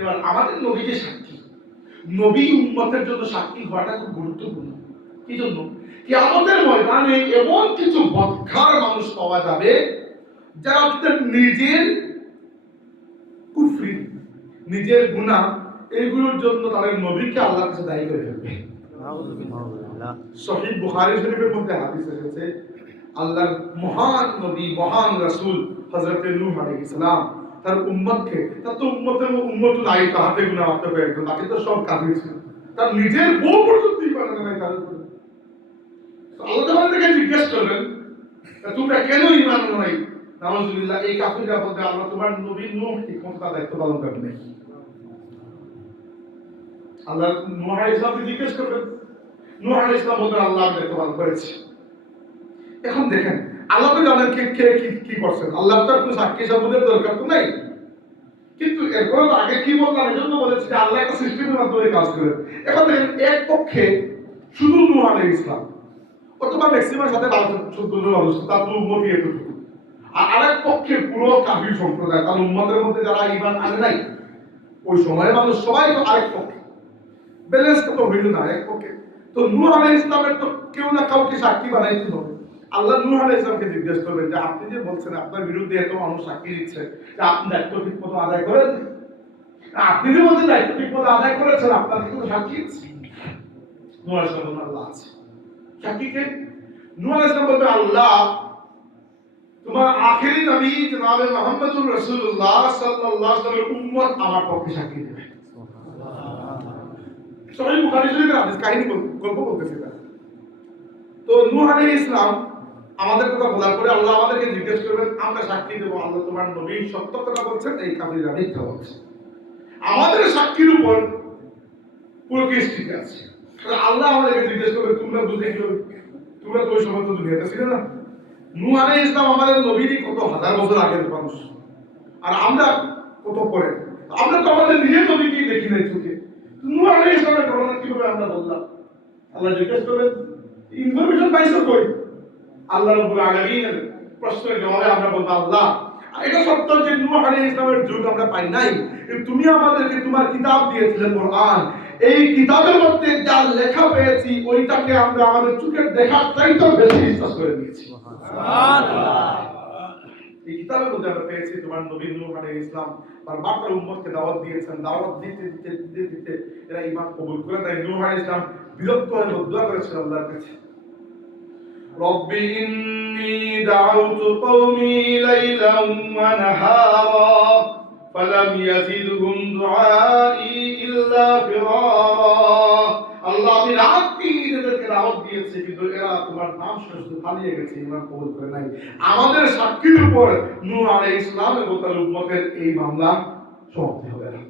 এবার আমাদের নবী যে সাক্ষী, নবী উম্মতের জন্য সাক্ষী হওয়াটা খুব গুরুত্বপূর্ণ। কি জন্য? কিয়ামতের ময়দানে এমন কিছু বদকার মানুষ পাওয়া যাবে যারা তাদের নিজের কুফরি, নিজের গুনাহ, এইগুলোর জন্য তাদের নবীকে আল্লাহর কাছে দায়ী করে ফেলবে। সহিহ বুখারী শরীফের মধ্যে হাদিস এসেছে, আল্লাহর মহান নবী, মহান রাসূল হযরত নূহ আলাইহিস সালাম তার উম্মতকে, তার তো উম্মত নাই, তাহাতে গুনাহ মাত্র কয়েকজন, বাকি তো সব কাফির ছিল। তার নিজের বউ পর্যন্ত ঈমান আনে নাই তার উপরে। আল্লাহ তাআলা তাকে জিজ্ঞেস করলেন, তোমরা কেন ঈমান আনো নাই? নাউযুবিল্লাহ, এই কাফিররা বলতে, আল্লাহ তোমার নবী নূহ ঠিকমতো তার দায়িত্ব পালন করে নাই। আল্লাহ নূহ আলাইহিস সালামকে জিজ্ঞেস করবেন, নূহ আলাইহিস সালাম বলবেন, আল্লাহ আমি দায়িত্ব পালন করেছি। এখন দেখেন, আল্লাহ তো জানেন কে কি করছেন, আল্লাহ তার কোনো সাক্ষী সাবুদের দরকার তো নাই। কিন্তু এরপর আগে কি বললাম, এই জন্য বলেছি যে আল্লাহ একটা সিস্টেমের মাধ্যমে কাজ করেন। এখন দেখেন, এক পক্ষে শুধু নূহ আলাইহিস সালাম অথবা ম্যাক্সিমাম সাথে 14 জন মানুষ, তার তো উম্মতই এতটুকু। আর আরেক পক্ষে পুরো কাফির সম্প্রদায়, তার উম্মতের মধ্যে যারা ঈমান আনে নাই, ওই সময়ের মানুষ সবাই তো আরেক পক্ষে, ব্যালেন্স তো হইল না এক পক্ষে। তো নূহ আলাইহিস সালামের তো কেউ না কাউকে সাক্ষী বানাইতে হবে। আল্লাহ নূহ আলাইহিস সালামকে জিজ্ঞেস করবেন যে আপনি যে বলছেন আপনার বিরুদ্ধে এত মানুষ সাক্ষী দিচ্ছে যে আপনি দায়িত্ব ঠিক মতো আদায় করেন, আপনি যে বলছেন দায়িত্ব ঠিক মতো আদায় করেছেন, আপনার কিন্তু সাক্ষী আছে? নূহ আলাইহিস সালাম বললেন, আল্লাহ আছে। সাক্ষীকে? নূহ আলাইহিস সালাম বললেন, আল্লাহ তোমার আখেরি নবী জনাবে মুহাম্মদুর রাসূলুল্লাহ সাল্লাল্লাহু আলাইহি ওয়াসাল্লামের উম্মত আমার পক্ষে সাক্ষী দেবে। সহিহ বুখারী শরীফের হাদিস, কাহিনী গল্প বলতেছি না। তো নূহ আলাইহিস সালাম আমাদের কথা বলার পরে আল্লাহ আমাদেরকে জিজ্ঞেস করবেন, আমরা সাক্ষী দেব আল্লাহ তোমার নবী সত্য কথা বলছেন, এই কাফিররা মিথ্যা বলছে। আমাদের সাক্ষীর উপর পুরো কেস ঠিক আছে। আল্লাহ আমাদেরকে জিজ্ঞেস করবে, তোমরা বুঝে কি হবে? তোমরা তো ওই সময় তো দুনিয়াতে ছিলে না। নূহ আলাইহিস সালাম আমাদের নবীরই কত হাজার বছর আগের মানুষ, আর আমরা কত পরে। আমরা তো আমাদের নিজের নবীকেই দেখি নাই চোখে। নূহ আলাইহিস সালামের ঘটনা কিভাবে আমরা বললাম? আল্লাহ জিজ্ঞেস করবেন, ইনফরমেশন পাইছো কই? আল্লাহ রাব্বুল আলামিনের প্রশ্নের জবাবে আমরা বলবো, আল্লাহ এটা সত্য যে নূহ আলাইহিস সালামের যুগ আমরা পাই নাই, তুমি আমাদেরকে তোমার কিতাব দিয়েছিলে কোরআন, এই কিতাবের মধ্যে যা লেখা পেয়েছি ওইটাকে আমরা আমাদের চোখের দেখার চাইতেও বেশি বিশ্বাস করে নিয়েছি। সুবহানাল্লাহ। এই কিতাবের মধ্যে আমরা পেয়েছি তোমার নবী নূহ আলাইহিস সালাম বারবার তার উম্মতকে দাওয়াত দিয়েছেন, দাওয়াত দিতে এরা ঈমান কবুল করে তাই নূহ আলাইহিস সালাম বিরক্ত হয়ে দোয়া করেছেন আল্লাহর কাছে, রব্বি ইন্নী দাউতু কওমি লাইলান ওয়া নাহারা ফালাম ইয়াজিদহুম দুআই ইল্লা ফিরারা। আল্লাহ আমি রাত দিন এদেরকে দাওয়াত দিয়েছি, কিন্তু এরা তোমার নাম শুনে পালিয়ে গেছে, ঈমান কবুল করে নাই। আমাদের সাক্ষীর উপর নূহ আলাইহিস সালাম এবং তার উম্মতের এই মামলা সমাপ্তি হবে না।